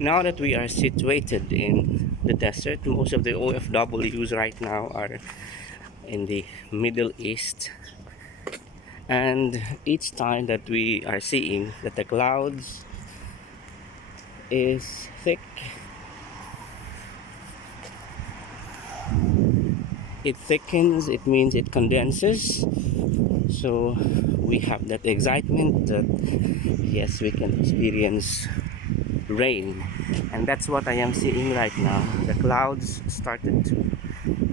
Now that we are situated in the desert, most of the OFWs right now are in the Middle East, and each time that we are seeing that the clouds is thick, it thickens, it means it condenses. So we have that excitement that yes, we can experience rain, and that's what I am seeing right now. The clouds started to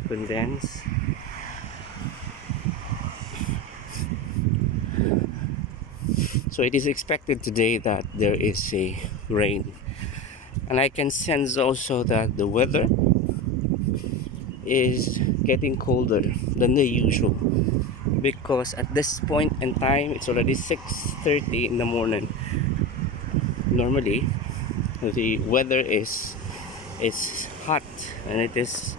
condense. So it is expected today that there is a rain, and I can sense also that the weather is getting colder than the usual, because at this point in time it's already 6:30 in the morning. Normally the weather is hot, and it is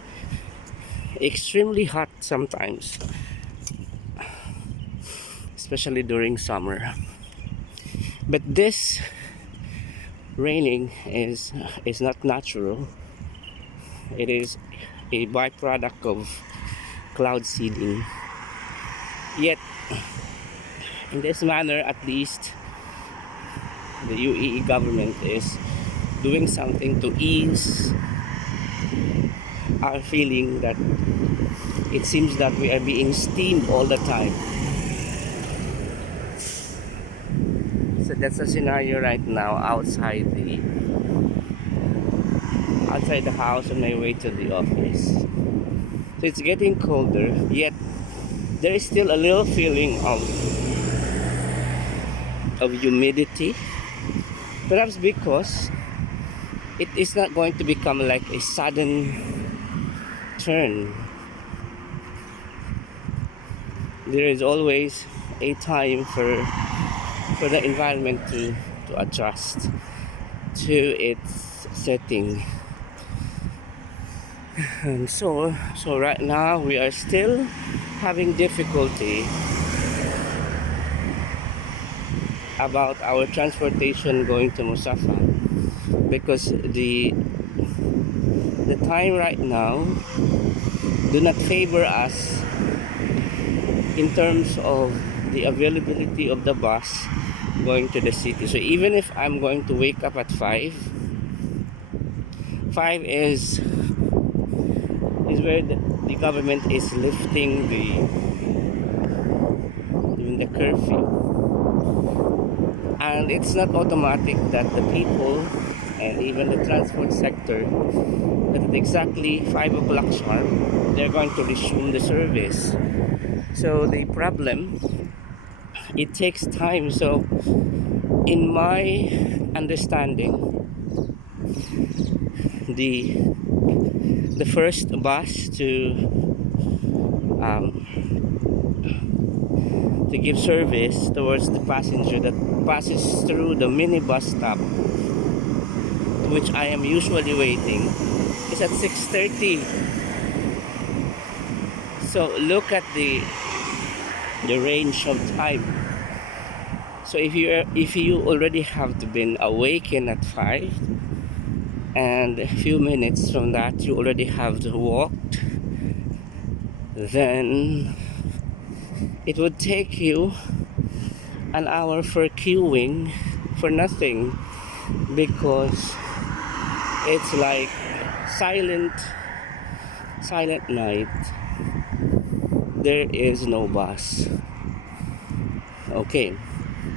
extremely hot sometimes, especially during summer. But this raining is not natural. It is a byproduct of cloud seeding. Yet in this manner, at least the UAE government is doing something to ease our feeling that it seems that we are being steamed all the time. So that's the scenario right now outside the house on my way to the office. So it's getting colder, yet there is still a little feeling of humidity. Perhaps because it is not going to become like a sudden turn. There is always a time for the environment to adjust to its setting. And so right now we are still having difficulty about our transportation going to Musafa, because the time right now do not favor us in terms of the availability of the bus going to the city. So even if I'm going to wake up at 5 is where the government is lifting the curfew, and it's not automatic that the people and even the transport sector that at exactly 5 o'clock sharp they're going to resume the service. So the problem, it takes time. So in my understanding, the first bus um, to give service towards the passenger that passes through the minibus stop, to which I am usually waiting, is at 6:30. So look at the range of time. So if you already have been awakened at 5, and a few minutes from that you already have walked, then it would take you an hour for queuing for nothing, because it's like silent night. There is no bus. Okay,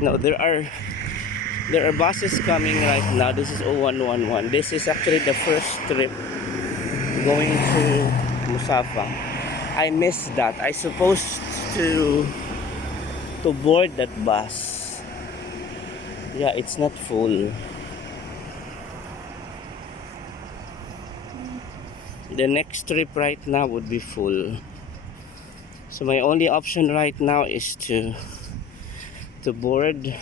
now there are buses coming right now. This is 0111. This is actually the first trip going to Musafa. I missed that. I supposed to board that bus. Yeah, it's not full. The next trip right now would be full. So my only option right now is to board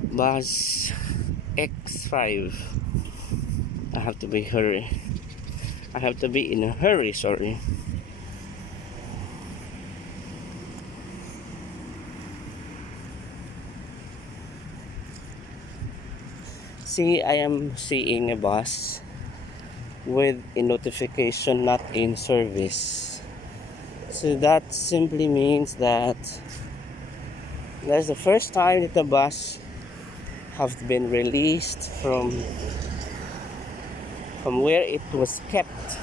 bus X5. I have to be in a hurry, sorry. See, I am seeing a bus with a notification not in service. So that simply means that that's the first time that the bus have been released from where it was kept.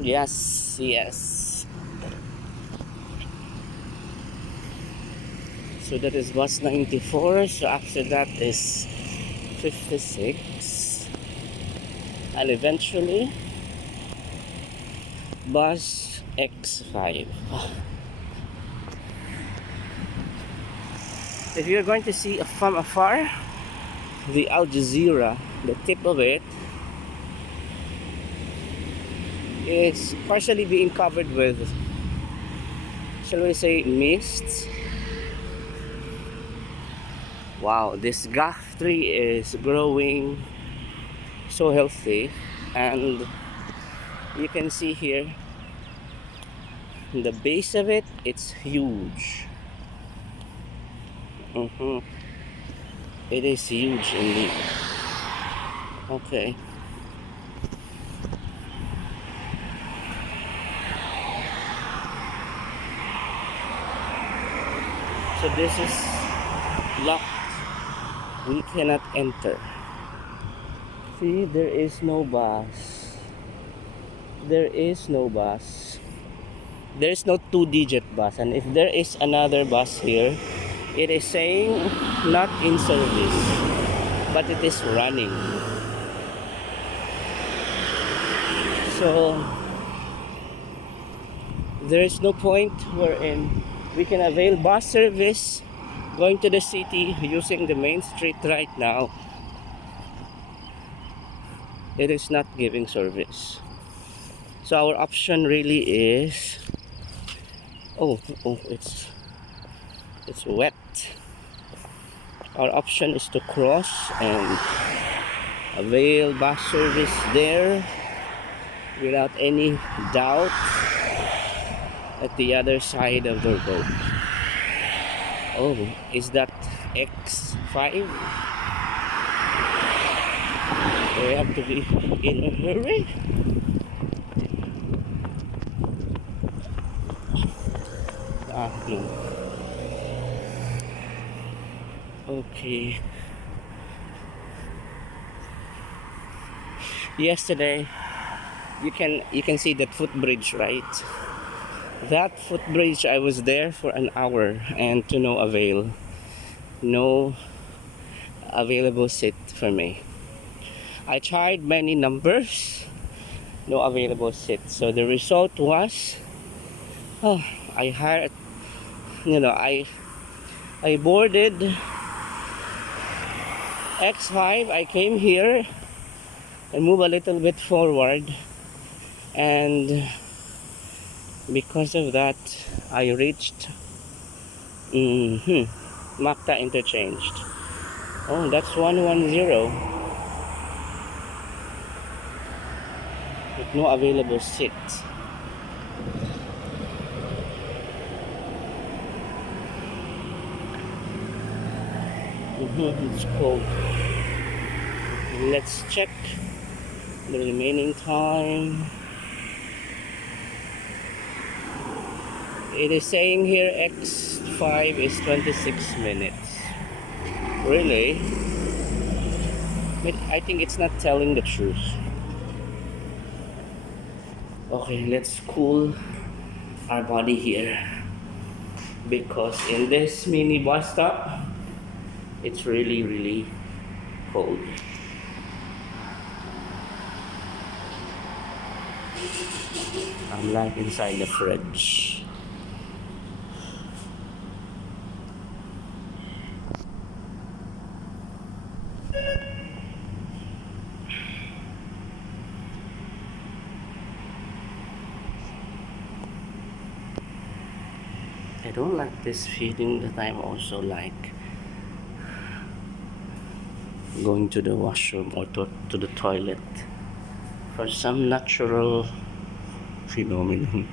Yes, yes. So that is bus 94. So after that is 56. And eventually bus X5. If you're going to see from afar the Al Jazeera, the tip of it is partially being covered with, shall we say, mist. Wow, this gaff tree is growing so healthy, and you can see here the base of it, it's huge. It is huge indeed. Okay. So this is locked. We cannot enter. See, there is no bus. There is no bus. There is no two-digit bus. And if there is another bus here, it is saying not in service, but it is running. So there is no point wherein we can avail bus service going to the city using the main street right now. It is not giving service. So our option really is, oh, it's wet. Our option is to cross and avail bus service there without any doubt at the other side of the road. Oh, is that X5? We have to be in a hurry. No. Okay. Yesterday, you can see that footbridge, right? That footbridge, I was there for an hour and to no avail. No available seat for me. I tried many numbers, no available seat. So the result was, I hired, I boarded X5. I came here and move a little bit forward, and because of that I reached Macta interchange. Oh, that's 110 with no available seats. It's cold. Let's check the remaining time. It is saying here X5 is 26 minutes. Really? But I think it's not telling the truth. Okay, let's cool our body here, because in this mini bus stop it's really cold. I'm like inside the fridge. I don't like this feeling that I'm also like going to the washroom or to the toilet for some natural phenomenon.